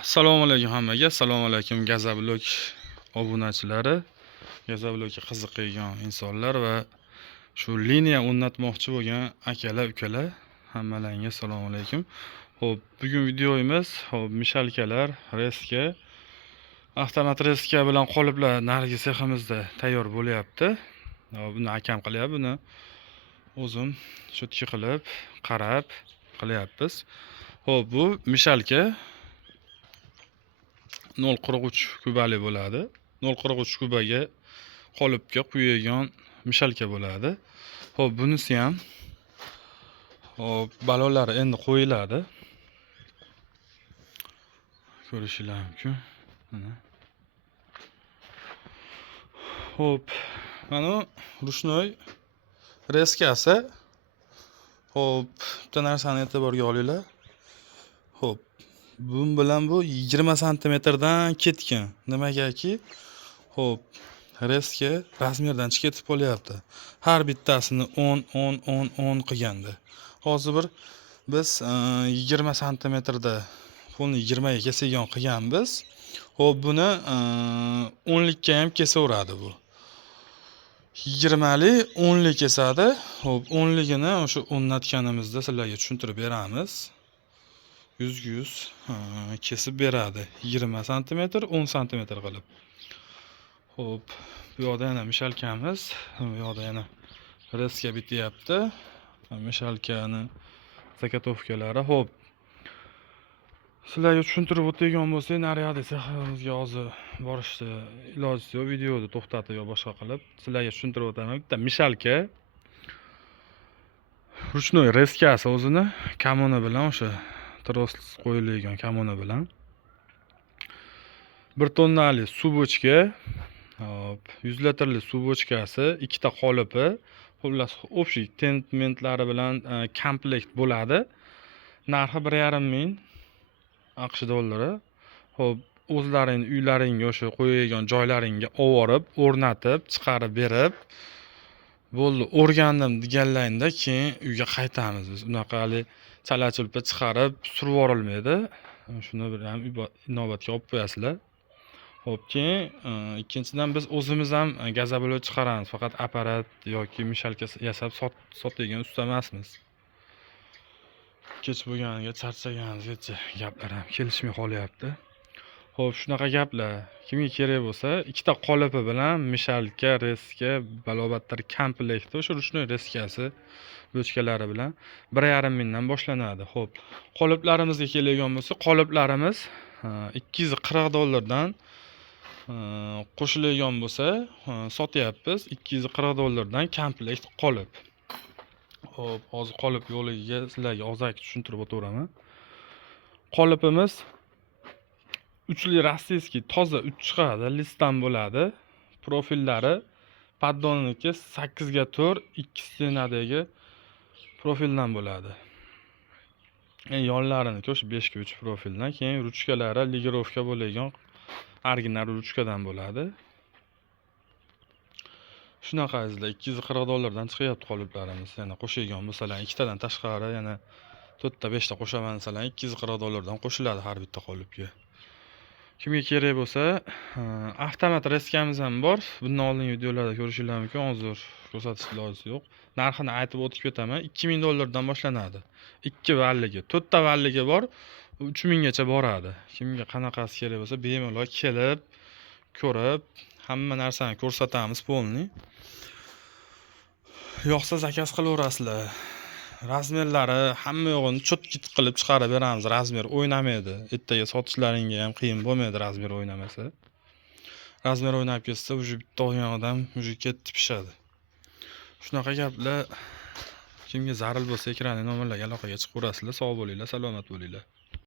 Assalomu alaykum hammaga. Assalomu alaykum Gazablog obunachilari, Gazablogga qiziqgan insonlar va shu liniya o'rnatmoqchi bo'lgan akalar, ukalar, hammalaringga assalomu alaykum. Xo'p, bugun videomiz mishalkalar, reska, avtomat reska bilan qoliplar narigi seximizda tayyor bo'lyapti. Buni akam qilyapti, buni o'zim cho'tki qilib, qarab qilyapmiz. Xo'p, bu mishalka 0.43 kubali bo'ladi. 0.43 kubaga qolipga quyilgan mishalka bo'ladi. Xo'p, bunisi ham balonlari endi qo'yiladi. Ko'rishinglar mumkin. Mana. Xo'p, mana rushnoy reskasi. Xo'p, bitta narsani e'tiborga olinglar. Xo'p, bu bilan bu 20 santimetrdan ketgan. Nimagaki? Xo'p, reska razmerdan chiqib ketib qolyapti. Har bittasini 10 qilganda. Hozir biz 20 santimetrda pulni 20 ga kesilgan qilganmiz. Xo'p, buni 10likka ham kesaveradi bu. 20 lik 10 lik kesadi. Xo'p, 10 ligini o'sha o'rnatganimizda sizlarga tushuntirib beramiz. 100 kesib beradi. 20 santimetr 10 santimetr qilib. Xo'p, bu yoqda yana mishalkamiz, bu yoqda yana reska bityapti. Mishalkani zakotovkalari. Xo'p, sizlarga tushuntirib o'tgan bo'lsak, naryoqda seximizga hozir borishdi. Iloji yo'q, videoni to'xtatib yo boshqa qilib sizlarga tushuntirib o'taman. Bitta mishalka ruchnoy reskasi o'zini kamoni bilan o'sha tros qo'yilgan kamoni bilan 1 tonnalik suv bochka, hop, 100 litrlik suv bochkasi, ikkita qolipi, xullas общий tenmentlari bilan komplekt bo'ladi. Narxi 1,5 ming AQSh dollari. Xo'p, o'zlaring uylaringga o'sha qo'yilgan joylaringga olib, o'rnatib, chiqarib berib, bo'ldi, o'rgandim deganlaringda keyin uyga qaytamiz biz. Unaqa hali chala-chulpa chiqarib surib yuborilmaydi. Shuni bir ham inobatga olib qo'yasizlar. Xo'p, keyin ikkinchidan biz o'zimiz ham gazablok chiqaramiz. Faqat apparat yoki mishalka yasab sotadigan usta emasmiz. Kech bo'lganiga charchaganimizgacha gaplar ham kelishmay qolyapti. Xo'p, shunaqa gaplar. Kimga kerak bo'lsa, ikkita qolipi bilan mishalka, reska, balobatlar komplekti, o'sha ruchnoy reskasi bochkalari bilan 1,5 mingdan boshlanadi. Xo'p, qoliplarimizga keladigan bo'lsa, qoliplarimiz 240 dollardan qo'shiladigan bo'lsa, sotyapmiz. 240 dollardan komplekt qolip. Xo'p, hozir qolip yo'liga sizlarga ozak tushuntirib o'tiraman. Qolipimiz uchli rossiyskiy toza 3 chiqadi, listdan bo'ladi. Profillari paddonniki 8 ga 4, 2 stenadagi profildan bo'ladi. Yonlarini o'sha 5 ga 3 profildan, keyin ruchkalari ligirovka bo'lgan original ruchkadan bo'ladi. Shunaqa izlar 240 dollardan chiqyapti qoliplarimiz. Yana qo'shilgan bo'lsalar, ikkitadan tashqari yana 4 ta 5 ta qo'shaman desalar 240 dollardan qo'shiladi har bitta qolipga. Kimga kerak bo'lsa, avtomat reskamiz ham bor. Bundan oldingi videolarda ko'rishinglar mumkin. Hozir ko'rsatish iloji yo'q. Narxini aytib o'tib ketaman. 2000 dollardan boshlanadi. 2 valligi, 4 ta valligi bor. 3000 gacha boradi. Kimga qanaqasi kerak bo'lsa, bemalol kelib, ko'rib, hamma narsani ko'rsatamiz polni. Yo'qsa zakaz qilaverasizlar. Razmerlari hamma yo'g'ini cho'tkit qilib chiqarib beramiz. Razmer o'ynamaydi. Ertaga sotishlaringga ham qiyin bo'lmaydi razmer o'ynamasa. Razmer o'ynab ketsa, uje bitta olgan odam uje ketib pishadi. Shunaqa gaplar. Kimga zarur bo'lsa, ekranda nomerlarga aloqaga chiqaverasizlar. Sog' bo'linglar, salomat bo'linglar.